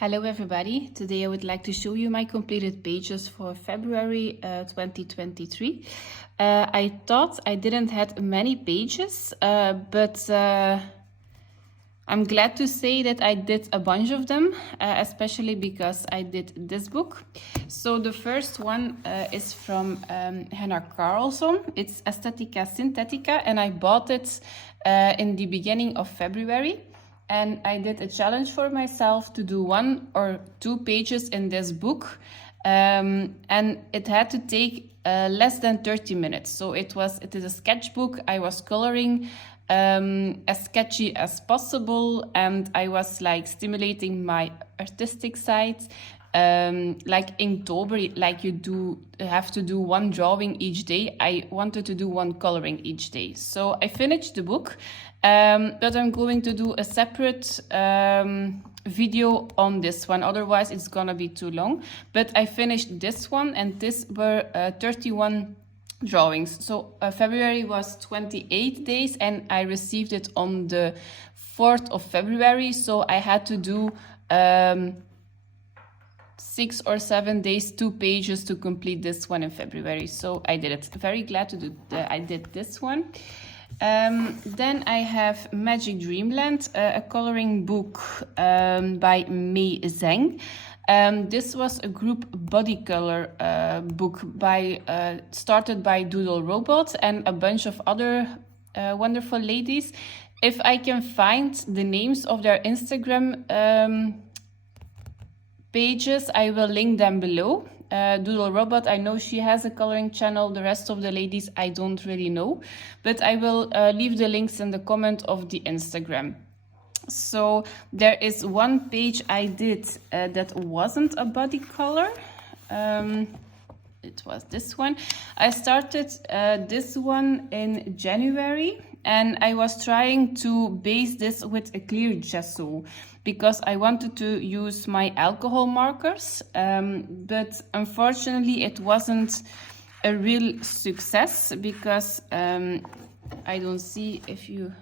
Hello everybody, today I would like to show you my completed pages for February 2023. I thought I didn't have many pages, but I'm glad to say that I did a bunch of them, especially because I did this book. So the first one is from Hanna Karlzon. It's Aesthetica Synthetica, and I bought it in the beginning of February. And I did a challenge for myself to do 1 or 2 pages in this book. And it had to take less than 30 minutes. So it is a sketchbook. I was coloring as sketchy as possible. And I was like stimulating my artistic side. Like Inktober, like you have to do 1 drawing each day. I wanted to do 1 coloring each day. So I finished the book. But I'm going to do a separate video on this one, otherwise it's gonna be too long. But I finished this one, and this were 31 drawings. So February was 28 days, and I received it on the 4th of February, so I had to do 6 or 7 days, 2 pages to complete this one in February. So I did it. Very glad to do that. I did this one. Then I have Magic Dreamland, a coloring book by Mei Zheng. This was a group body color book started by Doodle Robot and a bunch of other wonderful ladies. If I can find the names of their Instagram pages, I will link them below. Doodle Robot, I know she has a coloring channel. The rest of the ladies I don't really know, but I will leave the links in the comment of the Instagram. So there is 1 page I did that wasn't a body color. It was this one. I started this one in January, and I was trying to base this with a clear gesso because I wanted to use my alcohol markers, but unfortunately it wasn't a real success because I don't see, if you're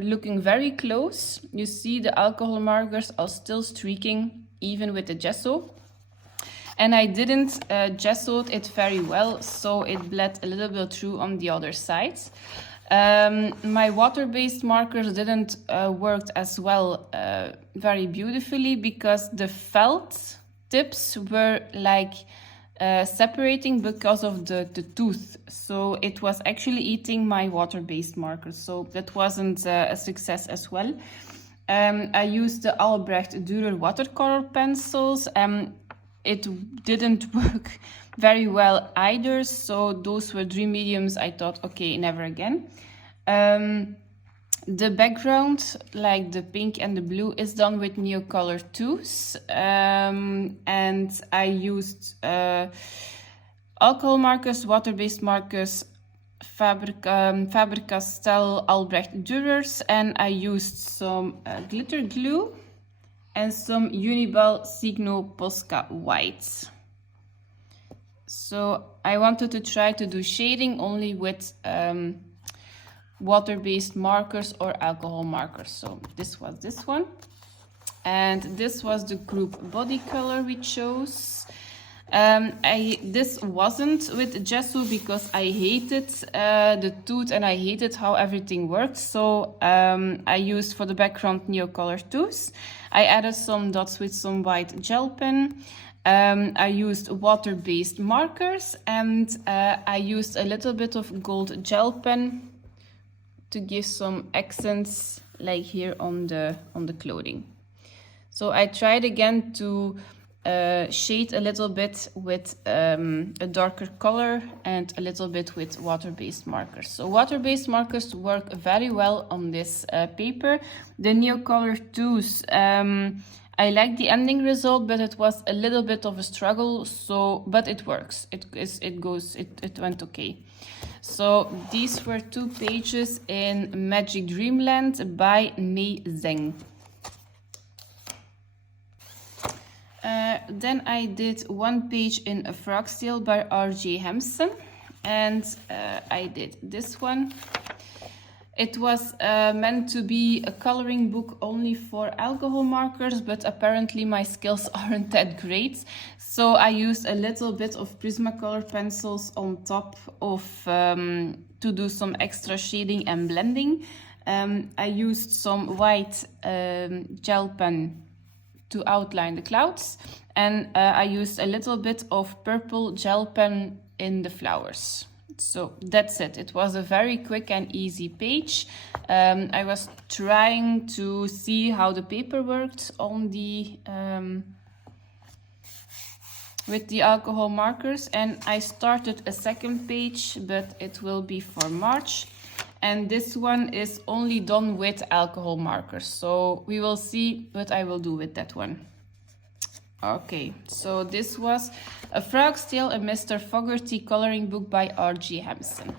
looking very close, you see the alcohol markers are still streaking even with the gesso. And I didn't gessoed it very well, so it bled a little bit through on the other side. My water-based markers didn't work as well very beautifully because the felt tips were like separating because of the tooth. So it was actually eating my water-based markers. So that wasn't a success as well. I used the Albrecht Dürer watercolor pencils. It didn't work very well either, so those were 3 mediums. I thought, okay, never again. The background, like the pink and the blue, is done with Neocolor 2s, and I used alcohol markers, water-based markers, Faber-Castell Albrecht Dürers, and I used some glitter glue and some Uniball Signo Posca whites. So I wanted to try to do shading only with water-based markers or alcohol markers. So this was this one. And this was the group body color we chose. This wasn't with gesso because I hated the tooth and I hated how everything worked. So I used for the background Neocolor 2s. I added some dots with some white gel pen. I used water-based markers, and I used a little bit of gold gel pen to give some accents, like here on the clothing. So I tried again to shade a little bit with a darker color and a little bit with water-based markers. So water-based markers work very well on this paper. The Neocolor 2s, I like the ending result, but it was a little bit of a struggle. So, but it works. It went okay. So these were 2 pages in Magic Dreamland by Mei Zheng. Then I did 1 page in A Frog's Tale by R.J. Hampson, and I did this one. It was meant to be a coloring book only for alcohol markers, but apparently my skills aren't that great. So I used a little bit of Prismacolor pencils on top of to do some extra shading and blending. I used some white gel pen to outline the clouds, and I used a little bit of purple gel pen in the flowers. So that's it. It was a very quick and easy page. I was trying to see how the paper worked on the with the alcohol markers, and I started a second page, but it will be for March. And this one is only done with alcohol markers, so we will see what I will do with that one. Okay, so this was A Frog's Tale, a Mr. Fogerty coloring book by R.G. Hampson.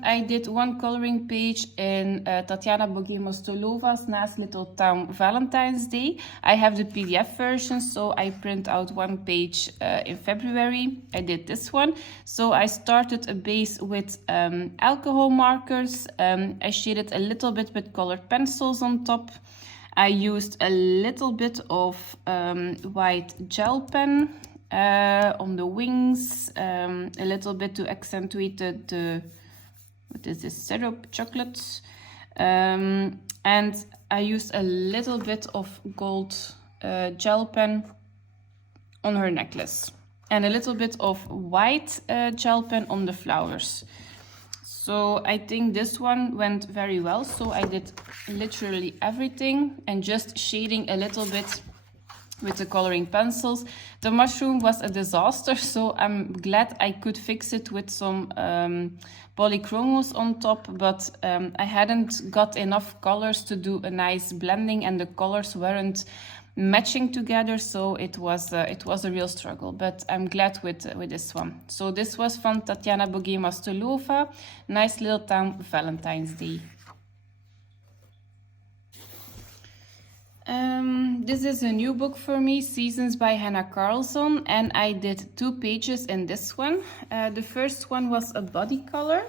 I did one coloring page in Tatiana Bogomolova-Stolova's Nice Little Town Valentine's Day. I have the PDF version, so I print out one page in February. I did this one. So I started a base with alcohol markers. I shaded a little bit with colored pencils on top. I used a little bit of white gel pen on the wings, a little bit to accentuate the what is this, syrup chocolate, and I used a little bit of gold gel pen on her necklace and a little bit of white gel pen on the flowers. So I think this one went very well. So I did literally everything and just shading a little bit with the coloring pencils. The mushroom was a disaster, so I'm glad I could fix it with some polychromos on top, but I hadn't got enough colors to do a nice blending, and the colors weren't matching together, so it was a real struggle, but I'm glad with this one. So this was from Tatiana Bogomolova, Nice Little Town Valentine's Day. This is a new book for me, Seasons by Hanna Karlzon, and I did 2 pages in this one. The first one was a body color.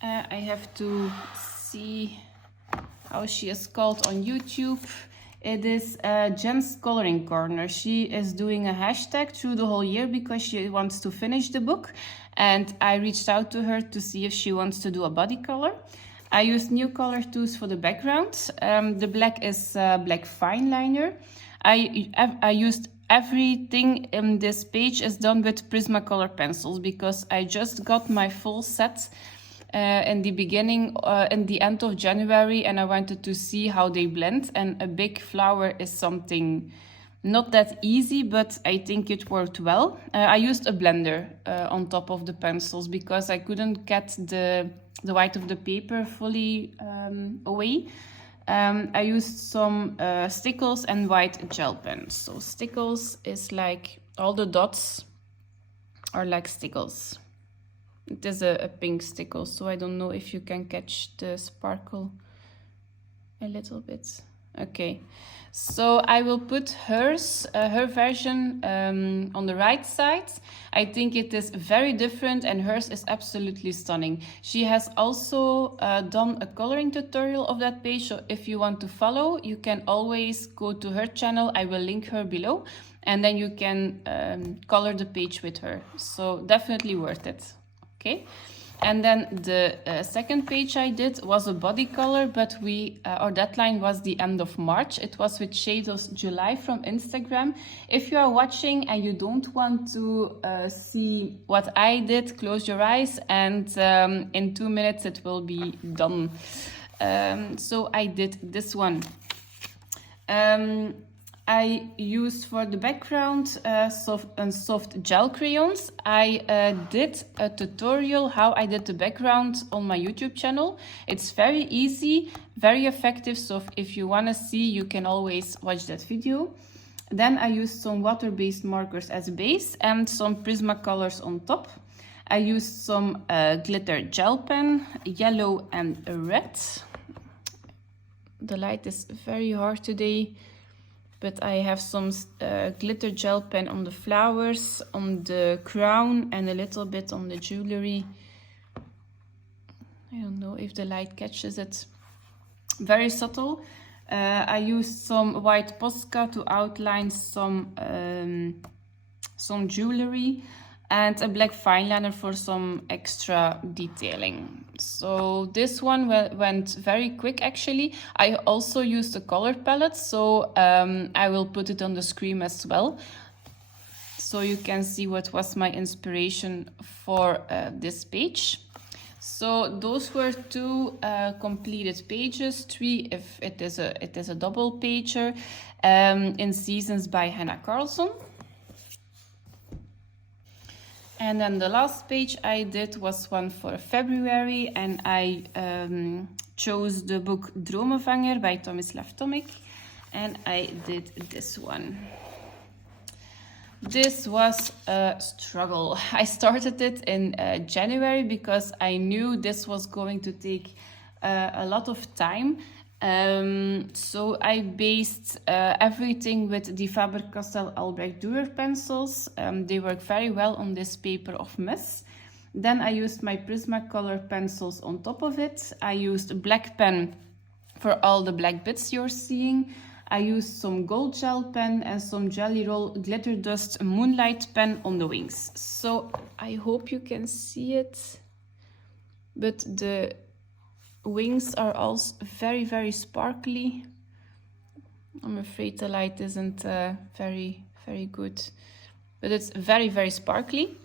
I have to see how she is called on YouTube. It is Jen's Coloring Corner. She is doing a hashtag through the whole year because she wants to finish the book, and I reached out to her to see if she wants to do a body color. I used new color tools for the background. The black is black fine liner. I used everything in this page is done with Prismacolor pencils because I just got my full set in the beginning, in the end of January, and I wanted to see how they blend. And a big flower is something not that easy, but I think it worked well. I used a blender on top of the pencils because I couldn't get the white of the paper fully away. I used some stickles and white gel pens. So stickles is like all the dots are like stickles. It is a pink stickle, so I don't know if you can catch the sparkle a little bit. Okay, so I will put hers, her version on the right side. I think it is very different and hers is absolutely stunning. She has also done a coloring tutorial of that page, so if you want to follow, you can always go to her channel. I will link her below, and then you can color the page with her. So definitely worth it. Okay. And then the second page I did was a body color, but our deadline was the end of March. It was with Shades of July from Instagram. If you are watching and you don't want to see what I did, close your eyes and in 2 minutes it will be done. So I did this one. I used for the background soft gel crayons. I did a tutorial how I did the background on my YouTube channel. It's very easy, very effective, so if you want to see, you can always watch that video. Then I used some water-based markers as base and some Prismacolors on top. I used some glitter gel pen, yellow and red. The light is very hard today. But I have some glitter gel pen on the flowers, on the crown, and a little bit on the jewelry. if the light catches it. Very subtle. I used some white Posca to outline some jewelry, and a black fine liner for some extra detailing. So this one went very quick actually. I also used a color palette, so I will put it on the screen as well, so you can see what was my inspiration for this page. So those were 2 completed pages, 3 if it is a double pager, in Seasons by Hanna Karlzon. And then the last page I did was one for February, and I chose the book Dromenvanger by Tomislav Tomic, and I did this one. This was a struggle. I started it in January because I knew this was going to take a lot of time. So I based everything with the Faber-Castell Albrecht Dürer pencils. They work very well on this paper of mess. Then I used my Prismacolor pencils on top of it. I used a black pen for all the black bits you're seeing. I used some gold gel pen and some Jelly Roll Glitter Dust Moonlight pen on the wings. So I hope you can see it, but the wings are also very, very sparkly. I'm afraid the light isn't very good, but it's very, very sparkly.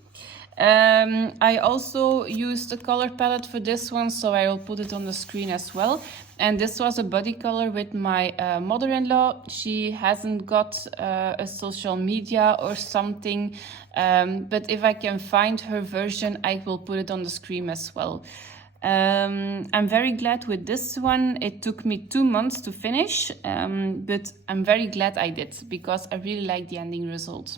I also used a color palette for this one, so I will put it on the screen as well. And this was a body color with my mother-in-law. She hasn't got a social media or something, but if I can find her version, I will put it on the screen as well. I'm very glad with this one. It took me 2 months to finish, but I'm very glad I did because I really like the ending result.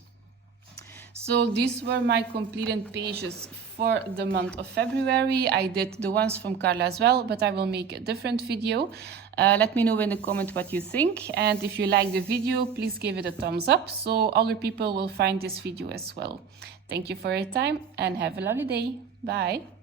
So these were my completed pages for the month of February. I did the ones from Carla as well, but I will make a different video. Let me know in the comment what you think. And if you like the video, please give it a thumbs up so other people will find this video as well. Thank you for your time and have a lovely day. Bye.